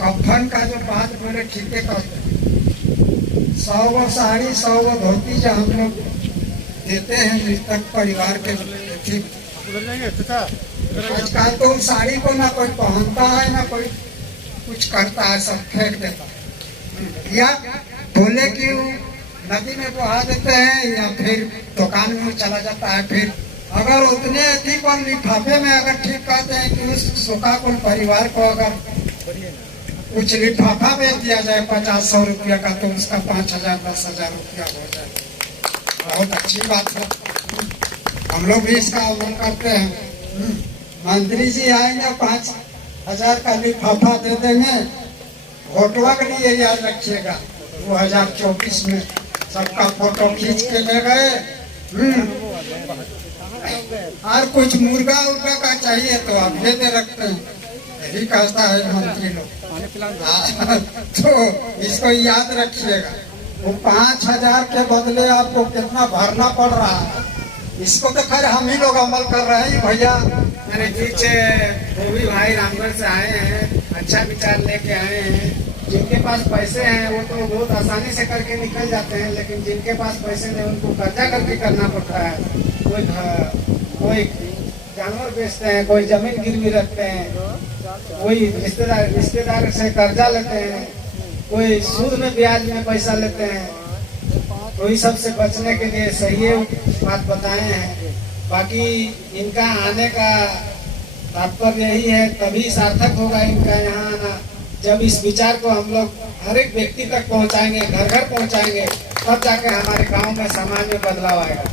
कफन का जो बात बोले ठीक है कहते 100 गो साड़ी 100 गो धोती जो हम लोग देते हैं मृतक परिवार के ठीक। आजकल तो साड़ी को ना कोई पहनता है ना कोई कुछ करता है, सब फेंक देता है या बोले कि नदी में बहा देते हैं या फिर दुकान में चला जाता है। फिर अगर उतने अधिक और लिफाफे में अगर ठीक कहते हैं कि उस शोकाकुल परिवार को अगर कुछ लिफाफा बेच दिया जाए 50-100 रुपया का तो उसका 5,000-10,000 रुपया हो जाए, बहुत अच्छी बात है। हम लोग भी इसका अमल करते हैं। मंत्री जी आएंगे 5,000 का लिफाफा दे देंगे। फोटो के लिए याद रखिएगा 2024 में सबका फोटो खींच के ले गए। और कुछ मुर्गा उर्गा का चाहिए तो आप लेते रखते हैं, यही कहता है मंत्री लोग। तो इसको याद रखिएगा, वो 5,000 के बदले आपको कितना भरना पड़ रहा है। इसको तो खैर हम ही लोग अमल कर रहे हैं भैया। मेरे पीछे वो भी भाई रामगढ़ से आए हैं, अच्छा विचार लेके आए हैं। जिनके पास पैसे हैं वो तो बहुत आसानी से करके निकल जाते हैं, लेकिन जिनके पास पैसे नहीं उनको कर्जा करके करना पड़ता है। कोई जानवर बेचते हैं, कोई जमीन गिरवी रखते हैं, कोई रिश्तेदार से कर्जा लेते हैं, कोई सूद में ब्याज में पैसा लेते हैं। तो इस सब से बचने के लिए सही बात बताए हैं। बाकी इनका आने का तात्पर्य यही है, तभी सार्थक होगा इनका यहाँ आना जब इस विचार को हम लोग हर एक व्यक्ति तक पहुँचाएंगे, घर घर पहुँचाएंगे, तब जाके हमारे गांव में समाज में बदलाव आएगा।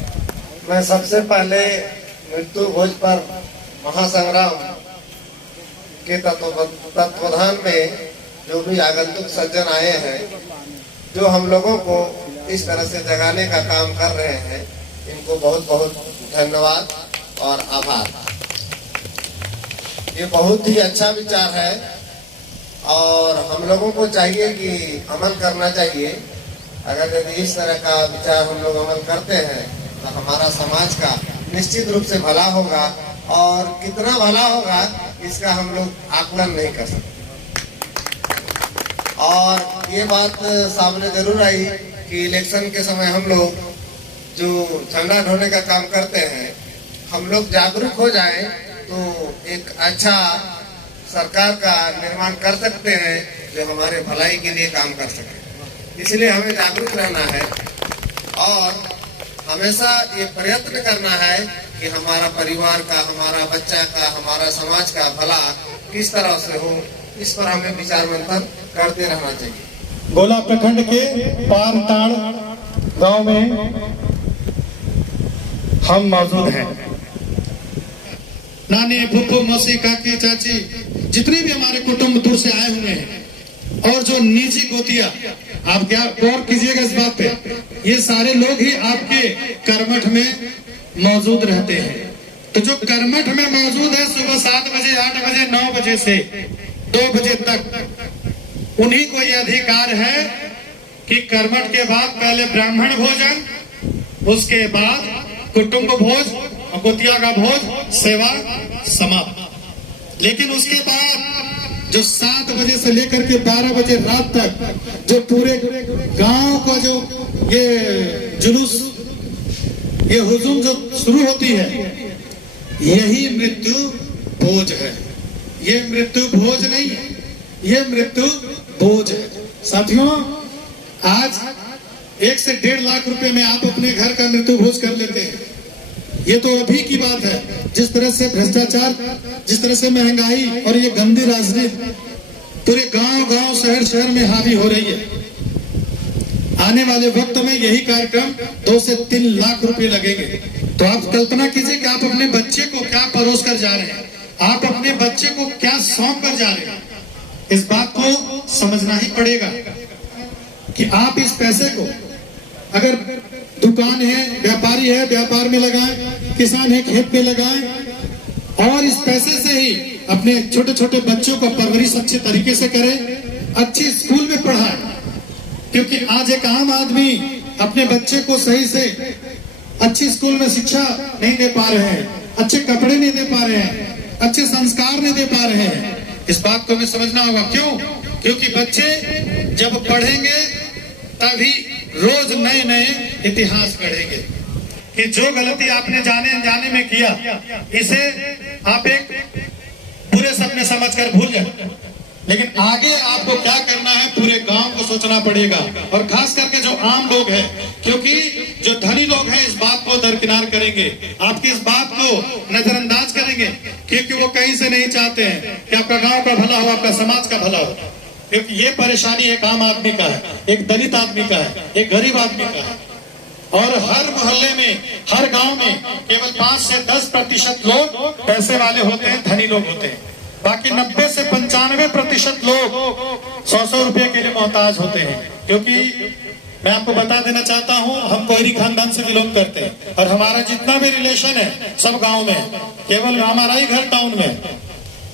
मैं सबसे पहले मृत्यु भोज पर महासंग्राम के तत्वाधान में जो भी आगंतुक सज्जन आए हैं, जो हम लोगों को इस तरह से जगाने का काम कर रहे हैं, इनको बहुत बहुत धन्यवाद और आभार। ये बहुत ही अच्छा विचार है और हम लोगों को चाहिए कि अमल करना चाहिए। अगर यदि इस तरह का विचार हम लोग अमल करते हैं तो हमारा समाज का निश्चित रूप से भला होगा, और कितना भला होगा इसका हम लोग आकलन नहीं कर सकते। और ये बात सामने जरूर आई कि इलेक्शन के समय हम लोग जो झंडा ढोने का काम करते हैं, हम लोग जागरूक हो जाएं तो एक अच्छा सरकार का निर्माण कर सकते हैं जो हमारे भलाई के लिए काम कर सके। इसलिए हमें जागरूक रहना है और हमेशा ये प्रयत्न करना है कि हमारा परिवार का, हमारा बच्चा का, हमारा समाज का भला किस तरह से हो, इस पर हमें विचार मंथन करते रहना चाहिए। गोला प्रखंड के पारताड़ गांव में हम मौजूद हैं। नानी, फूफू, मौसी, काकी, चाची, जितने भी हमारे कुटुंब दूर से आए हुए हैं, और जो निजी गोतिया, आप क्या गौर कीजिएगा इस बात पे, ये सारे लोग ही आपके कर्मठ में मौजूद रहते हैं। तो जो कर्मठ में मौजूद है सुबह 7 बजे, 8 बजे, 9 बजे से 2 बजे तक, उन्हीं को यह अधिकार है कि कर्मठ के बाद पहले ब्राह्मण भोजन, उसके बाद कुटुंब भोज और गोतिया का भोज, सेवा समाप्त। लेकिन उसके बाद जो 7 बजे से लेकर के 12 बजे रात तक जो पूरे गांव को जो ये जुलूस, ये हुजूम जो शुरू होती है, यही मृत्यु भोज है। ये मृत्यु भोज नहीं है, ये मृत्यु भोज है। साथियों, आज 1 से 1.5 लाख रुपए में आप अपने घर का मृत्यु भोज कर लेते हैं। ये तो अभी की बात है। जिस तरह से भ्रष्टाचार, जिस तरह से महंगाई और ये गंदी राजनीति पूरे गांव-गांव, शहर-शहर में हावी हो रही है, आने वाले वक्त में यही कार्यक्रम 2 से 3 लाख रुपए लगेंगे। तो आप कल्पना कीजिए कि आप अपने बच्चे को क्या परोस कर जा रहे हैं, आप अपने बच्चे को क्या सौंप कर जा रहे हैं। इस बात को समझना ही पड़ेगा कि आप इस पैसे को, अगर दुकान है, व्यापारी है, व्यापार में लगाएं, किसान है, खेत पे लगाएं, और इस पैसे से ही अपने छोटे छोटे बच्चों को परवरिश अच्छे तरीके से करें, अच्छे स्कूल में पढ़ाएं। क्योंकि आज एक आम आदमी अपने बच्चे को सही से अच्छी स्कूल में शिक्षा नहीं दे पा रहे हैं, अच्छे कपड़े नहीं दे पा रहे हैं, अच्छे संस्कार नहीं दे पा रहे हैं। इस बात को हमें समझना होगा। क्यों? क्योंकि बच्चे जब पढ़ेंगे तभी रोज नए नए इतिहास गढ़ेंगे। कि जो गलती आपने जाने अनजाने में किया, इसे आप एक पूरे सपने समझकर भूल जाए, लेकिन आगे आपको क्या करना है पूरे गांव को सोचना पड़ेगा। और खास करके जो आम लोग हैं, क्योंकि जो धनी लोग हैं इस बात को दरकिनार करेंगे, आपकी इस बात को नजरअंदाज करेंगे, क्योंकि वो कहीं से नहीं चाहते हैं कि आपका गांव का भला हो, आपका समाज का भला हो। क्योंकि ये परेशानी एक आम आदमी का है, एक दलित आदमी का है, एक गरीब आदमी का है। और हर मोहल्ले में, हर गांव में केवल 5 से 10% लोग पैसे वाले होते हैं, धनी लोग होते हैं। बाकी 90 से 95% लोग 100 रुपए के लिए मोहताज होते हैं। क्योंकि मैं आपको बता देना चाहता हूं, हम कोयरी खानदान से बिलोंग करते हैं और हमारा जितना भी रिलेशन है सब गांव में, केवल हमारा ही घर टाउन में।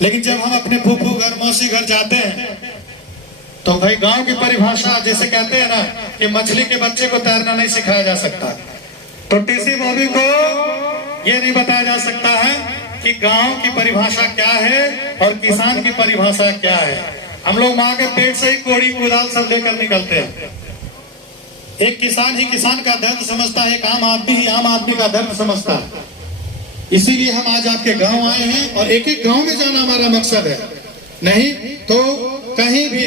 लेकिन जब हम अपने फूफू घर, मौसी घर जाते हैं तो भाई गांव की परिभाषा जैसे कहते हैं ना कि मछली के बच्चे को तैरना नहीं सिखाया जा सकता, तो टीसी बॉबी को यह नहीं बताया जा सकता है कि गांव की परिभाषा क्या है और किसान की परिभाषा क्या है। हम लोग माँ के पेट से ही कोड़ी कुदाल सब लेकर निकलते हैं। एक किसान ही किसान का दर्द समझता है, एक आम आदमी ही आम आदमी का दर्द समझता है। इसीलिए हम आज आपके गांव आए हैं और एक एक गांव में जाना हमारा मकसद है। नहीं तो कहीं भी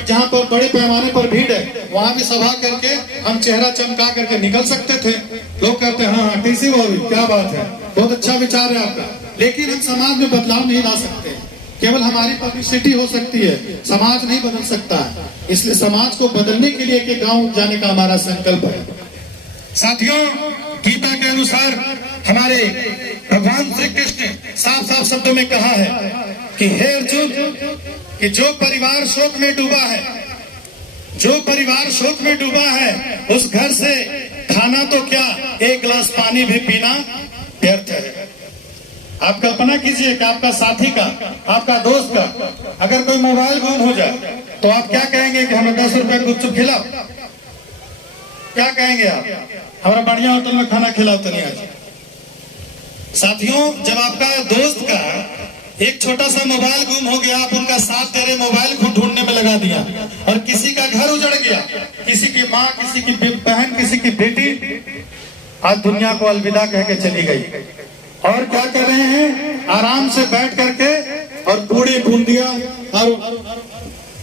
जहाँ पर बड़े पैमाने पर भीड़ है वहां भी सभा करके हम चेहरा चमका करके निकल सकते थे। लोग कहते हैं हाँ टीसी बॉबी क्या बात है, बहुत अच्छा विचार है आपका, लेकिन हम समाज में बदलाव नहीं ला सकते। केवल हमारी पब्लिसिटी हो सकती है, समाज नहीं बदल सकता है। इसलिए समाज को बदलने के लिए एक गांव जाने का हमारा संकल्प है। साथियों, गीता के अनुसार हमारे भगवान श्री कृष्ण साफ साफ शब्दों में कहा है कि हे अर्जुन, कि जो परिवार शोक में डूबा है, जो परिवार शोक में डूबा है, उस घर से खाना तो क्या, एक गिलास पानी भी पीना व्यर्थ है। आप कल्पना कीजिए कि आपका साथी का, आपका दोस्त का अगर कोई मोबाइल गुम हो जाए तो आप क्या कहेंगे कि हमें 10 रुपए गुपचुप खिलाओ? क्या कहेंगे आप? हमारा बढ़िया होटल में खाना खिलाओ तो नहीं आज। साथियों, जब आपका दोस्त का एक छोटा सा मोबाइल गुम हो गया, आप उनका साथ दे रहे, मोबाइल को ढूंढने में लगा दिया, और किसी का घर उजड़ गया, किसी की माँ, किसी की बहन, किसी की बेटी आज दुनिया को अलविदा कह के चली गई, और क्या कर रहे हैं, आराम से बैठ करके और पूड़ी बूंदिया और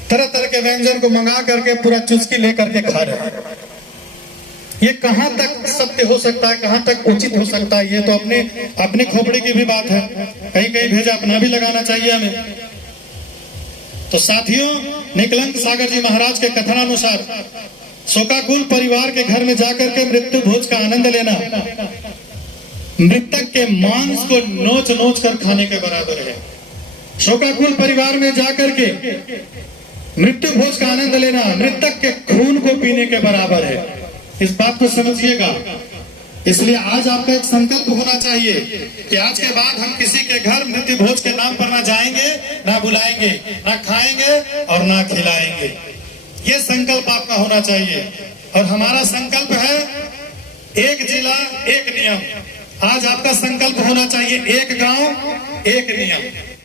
तरह तरह के व्यंजन को मंगा करके पूरा चुस्की लेकर के खा रहे हैं। ये कहां तक सत्य हो सकता है, कहां तक उचित हो सकता है? ये तो अपने खोपड़ी की भी बात है, कहीं कहीं भेजा अपना भी लगाना चाहिए हमें। तो साथियों, निकलंक सागर जी महाराज के कथनानुसार शोकाकुल परिवार के घर में जाकर के मृत्यु भोज का आनंद लेना मृतक के मांस को नोच नोच कर खाने के बराबर है। शोकाकुल परिवार में जाकर के मृत्यु भोज का आनंद लेना मृतक के खून को पीने के बराबर है। इस बात को समझिएगा। इसलिए आज आपका एक संकल्प होना चाहिए कि आज के बाद हम किसी के घर मृत्यु भोज के नाम पर ना जाएंगे, ना बुलाएंगे, ना खाएंगे और ना खिलाएंगे। ये संकल्प आपका होना चाहिए। और हमारा संकल्प है एक जिला एक नियम। आज आपका संकल्प होना चाहिए एक गांव एक नियम।